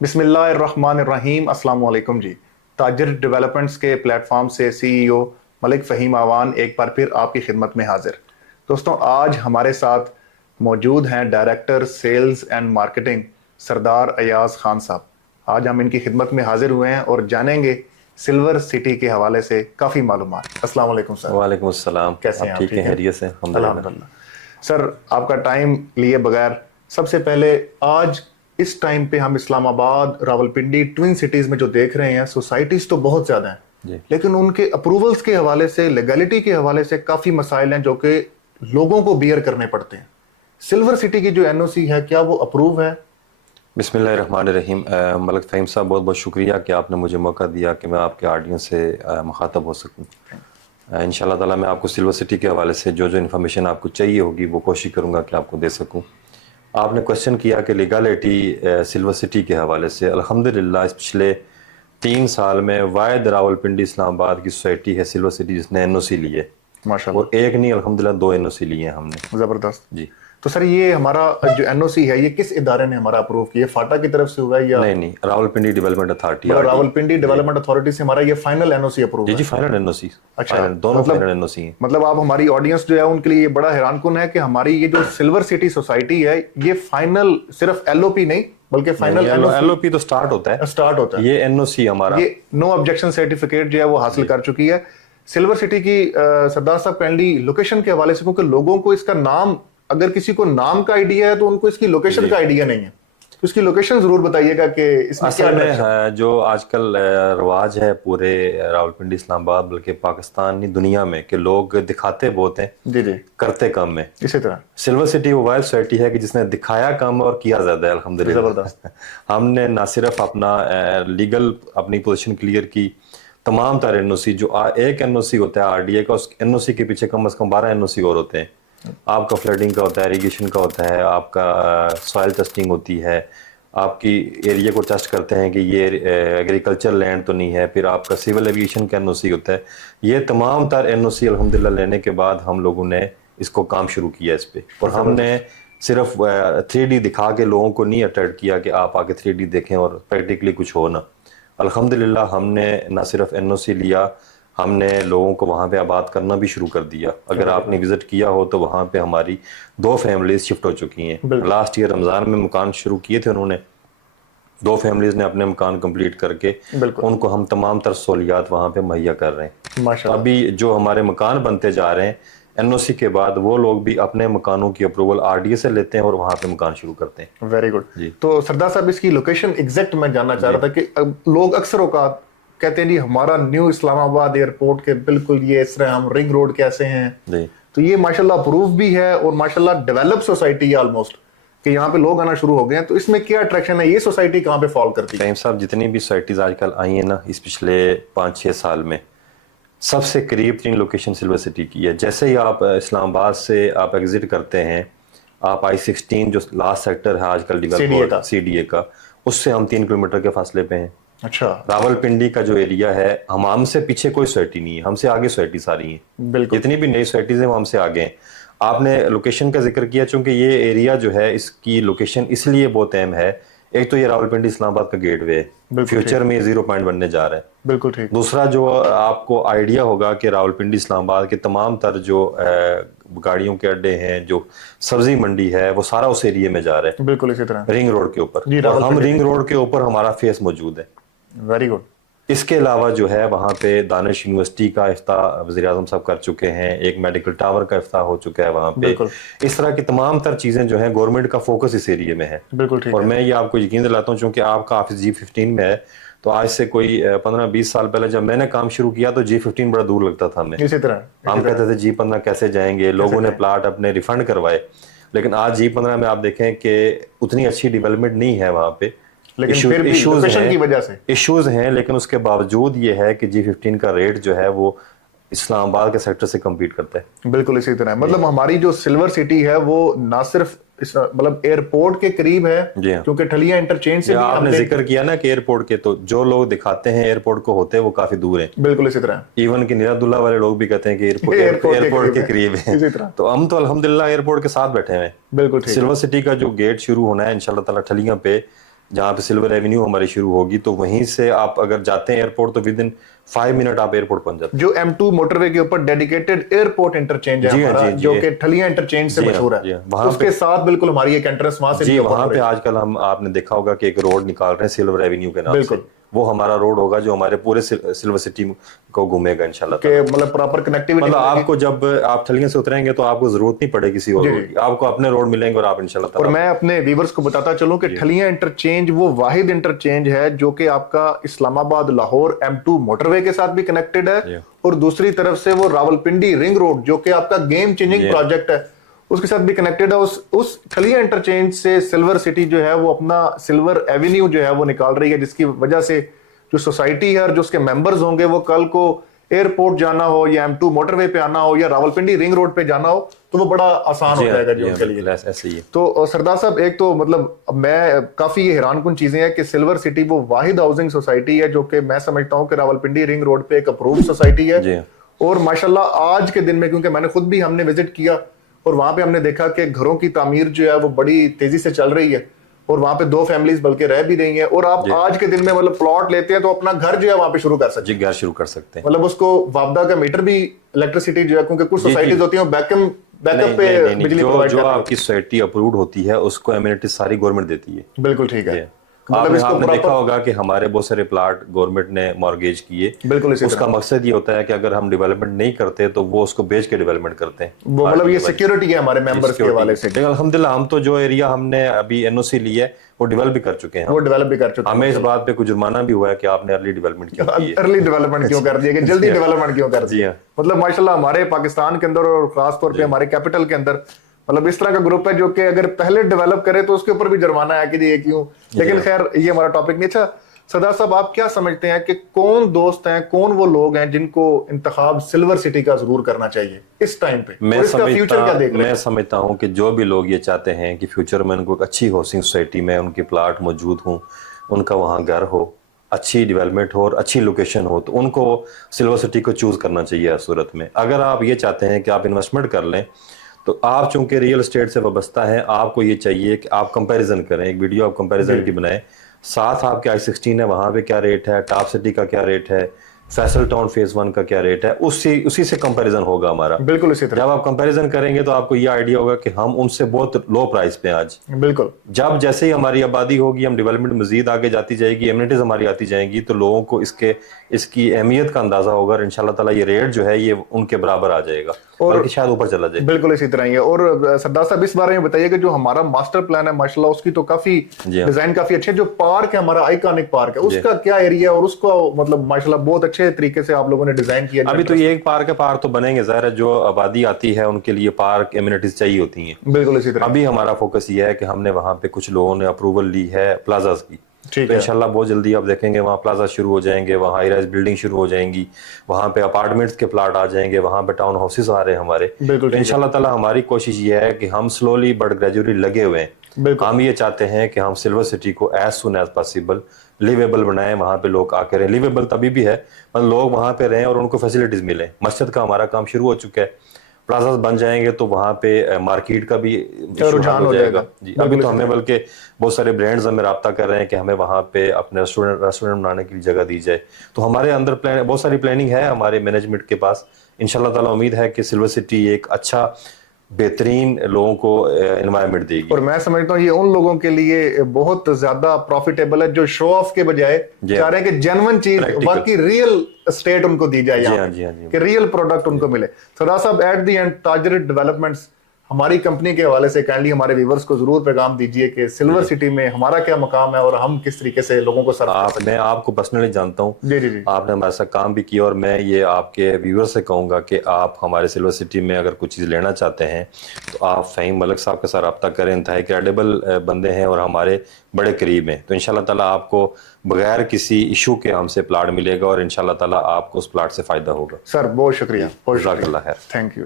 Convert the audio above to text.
बिस्मिल्लाहिर्रहमानिर्रहीम। अस्सलाम वालेकुम जी। ताजिर डेवलपमेंट्स के प्लेटफॉर्म से सीईओ मलिक फ़हीम आवान एक बार फिर आपकी खिदमत में हाजिर। दोस्तों, आज हमारे साथ मौजूद हैं डायरेक्टर सेल्स एंड मार्केटिंग सरदार अयाज खान साहब। आज हम इनकी खिदमत में हाजिर हुए हैं और जानेंगे सिल्वर सिटी के हवाले से काफ़ी मालूमात। अस्सलाम वालेकुम सर। वालेकुम अस्सलाम। कैसे हैं आप? ठीक है, हैरियत से अल्हम्दुलिल्लाह। सर, आपका टाइम लिए बगैर सबसे पहले आज इस टाइम पे हम इस्लामाबाद रावलपिंडी ट्विन सिटीज में जो देख रहे हैं, सोसाइटीज तो बहुत ज्यादा हैं जी। लेकिन उनके अप्रूवल्स के हवाले से, लीगैलिटी के हवाले से काफी मसाइल हैं जो कि लोगों को बियर करने पड़ते हैं। सिल्वर सिटी की जो एनओसी है, क्या वो अप्रूव है? बिस्मिल्लाहिर्रहमानिर्रहीम। मलिक फ़हीम साहब, बहुत बहुत शुक्रिया कि आपने मुझे मौका दिया कि मैं आपके ऑडियंस से मुखातब हो सकूं। इंशाल्लाह ताला मैं आपको सिल्वर सिटी के हवाले से जो जो इन्फॉर्मेशन आपको चाहिए होगी वो कोशिश करूंगा कि आपको दे सकूं। आपने क्वेश्चन किया कि लीगलिटी सिल्वर सिटी के हवाले से। अल्हम्दुलिल्लाह इस पिछले 3 साल में वाहिद रावलपिंडी इस्लामाबाद की सोसाइटी है सिल्वर सिटी जिसने एनओसी ली है, माशाल्लाह। और एक नहीं अल्हम्दुलिल्लाह 2 एनओसी लिए हैं हमने। जबरदस्त जी। तो सर, ये हमारा जो एनओसी है ये किस इदारे ने हमारा अप्रूव किया? फाटा की तरफ से हुआ है या नहीं, रावलपिंडी डेवलपमेंट अथॉरिटी, मतलब रावलपिंडी डेवलपमेंट अथॉरिटी से हमारा ये फाइनल एनओसी अप्रूव जी है? जी, फाइनल एनओसी। अच्छा, दोनों मतलब फाइनल एनओसी हैं। मतलब आप, हमारी ऑडियंस जो है उनके लिए ये बड़ा हैरानकुन है कि हमारी ये जो सिल्वर सिटी सोसाइटी है ये फाइनल सिर्फ एलओपी नहीं बल्कि फाइनल एलओपी तो स्टार्ट होता है, ये एनओसी हमारा, ये नो ऑब्जेक्शन सर्टिफिकेट जो है वो हासिल कर चुकी है सिल्वर सिटी की। सरदार साहब, काइंडली लोकेशन के हवाले से, क्योंकि लोगों को इसका नाम, अगर किसी को नाम का आइडिया है तो उनको इसकी लोकेशन का आइडिया नहीं है, तो इसकी लोकेशन जरूर बताइएगा कि इसमें क्या में जो आजकल रवाज है पूरे रावलपिंडी इस्लामाबाद बल्कि पाकिस्तान नहीं दुनिया में कि लोग दिखाते बहुत हैं, जी जी, करते कम है। इसी तरह सिल्वर सिटी वो वाइल्ड सोसाइटी है कि जिसने दिखाया कम और किया ज्यादा है, अल्हम्दुलिल्लाह। जबरदस्त। हमने ना सिर्फ अपना लीगल अपनी पोजीशन क्लियर की, तमाम तरह एनओसी जो एक एनओसी होता है आरडीए का, उस एनओसी के पीछे कम से कम 12 एनओसी और होते हैं। आपका फ्लडिंग का होता है, इरिगेशन का होता है, आपका सॉइल टेस्टिंग होती है, आपकी एरिया को टेस्ट करते हैं कि ये एग्रीकल्चर लैंड तो नहीं है, फिर आपका सिविल एविएशन का एनओसी होता है। ये तमाम तर एनओसी अल्हम्दुलिल्लाह लेने के बाद हम लोगों ने इसको काम शुरू किया इस पे, और हमने सिर्फ 3D दिखा के लोगों को नहीं अट्रैक्ट किया कि आप आके 3D देखें और प्रैक्टिकली कुछ हो ना। अल्हम्दुलिल्लाह हमने ना सिर्फ एनओसी लिया, हमने लोगों को वहाँ पे आबाद करना भी शुरू कर दिया। अगर आपने विजिट किया हो तो वहाँ पे हमारी 2 फैमिलीज शिफ्ट हो चुकी हैं। लास्ट ईयर रमज़ान में मकान शुरू किए थे उन्होंने, 2 फैमिलीज ने अपने मकान कंप्लीट करके उनको हम तमाम तर सहूलियात वहाँ पे मुहैया कर रहे हैं माशाअल्लाह। अभी जो हमारे मकान बनते जा रहे हैं एनओसी के बाद, वो लोग भी अपने मकानों की अप्रूवल आरडीए से लेते हैं और वहाँ पे मकान शुरू करते हैं। वेरी गुड जी। तो सरदार साहब, इसकी लोकेशन एग्जैक्ट मैं जानना चाह रहा था कि लोग अक्सर औकात कहते हैं जी हमारा न्यू इस्लामाबाद एयरपोर्ट के बिल्कुल ये इस तरह हम रिंग रोड कैसे हैं जी। तो ये माशाल्लाह अप्रूव भी है और माशाल्लाह डेवलप सोसाइटी है ऑलमोस्ट, कि यहाँ पे लोग आना शुरू हो गए हैं। तो इसमें क्या अट्रैक्शन है? ये सोसाइटी कहाँ पे फॉल करती है? फ़हीम साहब, जितनी भी सोसाइटीज आजकल आई हैं ना इस पिछले 5-6 साल में, सबसे करीब 3 लोकेशन सिल्वर सिटी की है। जैसे ही आप इस्लामाबाद से आप एग्जिट करते हैं, आप I-16 जो लास्ट सेक्टर है आजकल डेवलप CDA का, उससे हम 3 किलोमीटर के फासले पे हैं। अच्छा, रावलपिंडी का जो एरिया है, हमसे पीछे कोई सोसाइटी नहीं है, हमसे आगे सोसाइटी सारी है। बिल्कुल, जितनी भी नई सोसाइटीज हैं वो हमसे आगे हैं। आपने लोकेशन का जिक्र किया, चूंकि ये एरिया जो है इसकी लोकेशन इसलिए बहुत अहम है। एक तो ये रावलपिंडी इस्लामाबाद का गेटवे है, फ्यूचर में 0 पॉइंट बनने जा रहा है। बिल्कुल ठीक। दूसरा, जो आपको आइडिया होगा कि रावलपिंडी इस्लामाबाद के तमाम तर जो गाड़ियों के अड्डे हैं, जो सब्जी मंडी है, वो सारा उस एरिया में जा रहा है। बिल्कुल इसी तरह रिंग रोड के ऊपर, और हम रिंग रोड के ऊपर हमारा फेस मौजूद है। Very good. इसके अलावा जो है वहाँ पे दानिश यूनिवर्सिटी का इफ्ताह वज़ीर आज़म साहब कर चुके हैं, एक मेडिकल टावर का इफ्ताह हो चुका है वहाँ पे। इस तरह की तमाम तर चीज़ें जो हैं, गवर्नमेंट का फोकस इस एरिया में है। बिल्कुल ठीक। और मैं ये आपको यकीन दिलाता हूँ, चूँकि आपका ऑफिस G15 में है, तो आज से कोई 15-20 साल पहले जब मैंने काम शुरू किया तो G15 बड़ा दूर लगता था हमें। इसी तरह हम कहते थे G15 कैसे जाएंगे, लोगों ने प्लाट अपने रिफंड करवाए। लेकिन आज G15 में आप देखें कि उतनी अच्छी डेवलपमेंट नहीं है वहाँ पे, लेकिन फिर भी लोकेशन की वजह से इश्यूज हैं। लेकिन उसके बावजूद ये है कि G15 का रेट जो है वो इस्लामाबाद के सेक्टर से कम्पीट करता है। बिल्कुल इसी तरह, मतलब हमारी जो सिल्वर सिटी है वो ना सिर्फ मतलब एयरपोर्ट के करीब है, क्योंकि ठलिया इंटरचेंज से आपने जिक्र किया ना कि एयरपोर्ट के, तो जो लोग दिखाते हैं एयरपोर्ट को होते हैं वो काफी दूर हैं। बिल्कुल इसी तरह, इवन कि निरादुल्ला वाले लोग भी कहते हैं कि एयरपोर्ट के करीब है। तो हम तो अल्हम्दुलिल्लाह एयरपोर्ट के साथ बैठे हैं। बिल्कुल सिल्वर सिटी का जो गेट शुरू होना है इंशाल्लाह ताला ठलिया पे, جہاں پہ سلور ایونیو ہماری شروع ہوگی تو وہیں سے آپ اگر جاتے ہیں ایئرپورٹ تو ود ان 5 منٹ آپ ایئرپورٹ پہنچ جاتے ہیں. جو M2 موٹر وے کے اوپر ڈیڈیکیٹڈ ایئرپورٹ انٹرچینج ہے ہمارا جو کہ ٹھلیاں انٹرچینج سے مشہور ہے, اس کے ساتھ بالکل ہماری ایک انٹرنس وہاں سے جی وہاں پہ آج کل ہم آپ نے دیکھا ہوگا کہ ایک روڈ نکال رہے ہیں سلور ایونیو کے نام سے, وہ ہمارا روڈ ہوگا جو ہمارے پورے سلور سٹی کو گھومے گا انشاءاللہ کہ مطلب پراپر کنیکٹیوٹی. مطلب آپ کو جب آپ ٹھلیاں سے اتریں گے تو آپ کو ضرورت نہیں پڑے کسی اور روڈ کی, آپ کو اپنے روڈ ملیں گے اور آپ انشاءاللہ. اور میں اپنے ویورز کو بتاتا چلوں کہ ٹھلیاں انٹرچینج وہ واحد انٹرچینج ہے جو کہ آپ کا اسلام آباد لاہور M2 موٹر وے کے ساتھ بھی کنیکٹڈ ہے, اور دوسری طرف سے وہ راولپنڈی رنگ روڈ جو کہ آپ کا گیم چینجنگ پروجیکٹ ہے اس کے ساتھ بھی کنیکٹڈ ہے. اس ٹھلیاں انٹرچینج سے سلور سٹی جو ہے وہ اپنا سلور ایونیو جو ہے وہ نکال رہی ہے, جس کی وجہ سے جو سوسائٹی ہے اور جو اس کے ممبرز ہوں گے وہ کل کو ایئرپورٹ جانا ہو یا M2 موٹر وے پہ آنا ہو یا راولپنڈی رنگ روڈ پہ جانا ہو تو وہ بڑا آسان ہو جائے گا جو ان کے لیے. تو سردار صاحب ایک تو مطلب میں کافی یہ حیران کن چیزیں ہیں کہ سلور سٹی وہ واحد ہاؤسنگ سوسائٹی ہے جو کہ میں سمجھتا ہوں کہ راولپنڈی رنگ روڈ پہ ایک اپروو سوسائٹی ہے, اور ماشاءاللہ آج کے دن میں کیونکہ میں نے خود بھی ہم نے وزٹ کیا اور وہاں پہ ہم نے دیکھا کہ گھروں کی تعمیر جو ہے وہ بڑی تیزی سے چل رہی ہے, اور وہاں پہ 2 فیملیز بلکہ رہ بھی رہی ہیں, اور آپ آج کے دن میں مطلب پلاٹ لیتے ہیں تو اپنا گھر جو ہے وہاں پہ شروع کر سکتے ہیں. گھر شروع کر سکتے ہیں, مطلب اس کو وابدہ کا میٹر بھی الیکٹریسٹی جو ہے کیونکہ کچھ سوسائٹیز ہوتی ہیں بیک اپ پہ بجلی پرووائڈ کرتی ہے, جو آپ کی سوسائٹی اپرووڈ ہوتی ہے اس کو ایمینٹیز ساری گورنمنٹ دیتی ہے. بالکل ٹھیک ہے. آپ نے دیکھا ہوگا کہ ہمارے بہت سارے پلاٹ گورنمنٹ نے مارگیج کیے, اس کا مقصد یہ ہوتا ہے کہ اگر ہم ڈیولپمنٹ نہیں کرتے تو وہ اس کو بیچ کے ڈیولپمنٹ کرتے ہیں. وہ مطلب یہ سیکیورٹی ہے ہمارے ممبرز کے حوالے سے. الحمدللہ ہم تو جو ایریا ہم نے ابھی NOC لی ہے وہ ڈیولپ بھی کر چکے ہیں, ہمیں اس بات پہ کچھ جرمانہ بھی ہوا ہے کہ آپ نے ارلی ڈیولپمنٹ کیوں کی ہے, ارلی ڈیولپمنٹ کیوں کر دیا, کہ جلدی ڈیولپمنٹ کیوں کر دیا. مطلب ماشاءاللہ ہمارے پاکستان کے اندر اور خاص طور پہ ہمارے کیپٹل کے اندر مطلب اس طرح کا گروپ ہے جو کہ اگر پہلے ڈیولپ کرے تو اس کے اوپر بھی جرمانہ ہے کہ یہ کیوں, لیکن خیر یہ ہمارا ٹاپک نہیں. اچھا سردار صاحب آپ کیا سمجھتے ہیں کہ کون دوست ہیں, کون وہ لوگ ہیں جن کو انتخاب سلور سٹی کا ضرور کرنا چاہیے اس ٹائم پہ, میں سمجھتا ہوں کہ جو بھی لوگ یہ چاہتے ہیں کہ فیوچر میں ان کو اچھی ہاؤسنگ سوسائٹی میں ان کے پلاٹ موجود ہوں, ان کا وہاں گھر ہو, اچھی ڈیولپمنٹ ہو اور اچھی لوکیشن ہو, تو ان کو سلور سٹی کو چوز کرنا چاہیے اس صورت میں. اگر آپ یہ چاہتے ہیں کہ آپ انویسٹمنٹ کر لیں تو آپ چونکہ ریئل اسٹیٹ سے وابستہ ہیں, آپ کو یہ چاہیے کہ آپ کمپیریزن کریں, ایک ویڈیو آپ کمپیریزن کی بنائیں, ساتھ آپ کے I-16 ہے وہاں پہ کیا ریٹ ہے, ٹاپ سٹی کا کیا ریٹ ہے, فیصل ٹاؤن فیز 1 کا کیا ریٹ ہے, اسی سے کمپیریزن ہوگا ہمارا. بالکل اسی طرح جب آپ کمپیریزن کریں گے تو آپ کو یہ آئیڈیا ہوگا کہ ہم ان سے بہت لو پرائز پہ ہیں آج. بالکل جب جیسے ہی ہماری آبادی ہوگی, ہم ڈیولپمنٹ مزید آگے جاتی جائے گی, ایمنٹیز ہماری آتی جائیں گی, تو لوگوں کو اس کی اہمیت کا اندازہ ہوگا, اور انشاءاللہ تعالیٰ یہ ریٹ جو ہے یہ ان کے برابر آ جائے گا اور شاید اوپر چلا جائے. بالکل اسی طرح ہی ہے. اور سردار صاحب اس بارے میں بتائیے کہ جو ہمارا ماسٹر پلان ہے ماشاءاللہ اس کی تو کافی ڈیزائن کافی اچھے, جو پارک ہے ہمارا آئیکانک پارک ہے اس کا کیا ایریا اور اس کو مطلب ماشاءاللہ بہت اچھے طریقے سے آپ لوگوں نے ڈیزائن کیا. ابھی تو یہ ایک پارک ہے, پارک تو بنیں گے, ظاہر ہے جو آبادی آتی ہے ان کے لیے پارک ایمینٹیز چاہیے ہوتی ہیں. بالکل اسی طرح ابھی ہمارا فوکس یہ ہے کہ ہم نے وہاں پہ کچھ لوگوں نے اپروول لی ہے پلازاز کی, تو انشاءاللہ بہت جلدی آپ دیکھیں گے وہاں پلازا شروع ہو جائیں گے, وہاں ہائی رائز بلڈنگ شروع ہو جائیں گی, وہاں پہ اپارٹمنٹس کے پلاٹ آ جائیں گے, وہاں پہ ٹاؤن ہاؤسز آ رہے ہیں ہمارے. انشاءاللہ تعالیٰ ہماری کوشش یہ ہے کہ ہم سلولی بٹ گریجولی لگے ہوئے ہیں. ہم یہ چاہتے ہیں کہ ہم سلور سٹی کو ایز سون ایز پاسبل لیویبل بنائیں, وہاں پہ لوگ آ کے رہیں. لیویبل تبھی بھی ہے مطلب لوگ وہاں پہ رہیں اور ان کو فیسلٹیز ملیں. مسجد کا ہمارا کام شروع ہو چکا ہے, پلازاز بن جائیں گے تو وہاں پہ مارکیٹ کا بھی رجحان ہو جائے گا. جی ابھی تو ہمیں بلکہ بہت سارے برانڈز ہمیں رابطہ کر رہے ہیں کہ ہمیں وہاں پہ اپنے ریسٹورنٹ بنانے کی جگہ دی جائے. تو ہمارے اندر بہت ساری پلاننگ ہے ہمارے مینجمنٹ کے پاس. انشاءاللہ تعالیٰ امید ہے کہ سلور سٹی ایک اچھا بہترین لوگوں کو انوائرمنٹ دے گی. اور میں سمجھتا ہوں یہ ان لوگوں کے لیے بہت زیادہ پروفیٹیبل ہے جو شو آف کے بجائے چاہ رہے ہیں کہ جینون چیز واقعی ریئل اسٹیٹ ان کو دی جائے, کہ ریئل پروڈکٹ ان کو ملے. سردار صاحب ایٹ دی اینڈ تاجر ڈیولپمنٹس ہماری کمپنی کے حوالے سے کائنڈلی ہمارے ویورز کو ضرور پیغام دیجیے کہ سلور سٹی میں ہمارا کیا مقام ہے اور ہم کس طریقے سے لوگوں کو سرو کر سکتے ہیں. میں آپ کو پرسنلی جانتا ہوں, جی آپ نے ہمارے ساتھ کام بھی کیا, اور میں یہ آپ کے ویورز سے کہوں گا کہ آپ ہمارے سلور سٹی میں اگر کچھ چیز لینا چاہتے ہیں تو آپ فہیم ملک صاحب کے ساتھ رابطہ کریں. انتہائی کریڈیبل بندے ہیں اور ہمارے بڑے قریب ہیں, تو انشاءاللہ تعالیٰ آپ کو بغیر کسی ایشو کے ہم سے پلاٹ ملے گا, اور انشاءاللہ تعالیٰ آپ کو اس پلاٹ سے فائدہ ہوگا. سر بہت شکریہ, جزاک اللہ خیر. Thank you.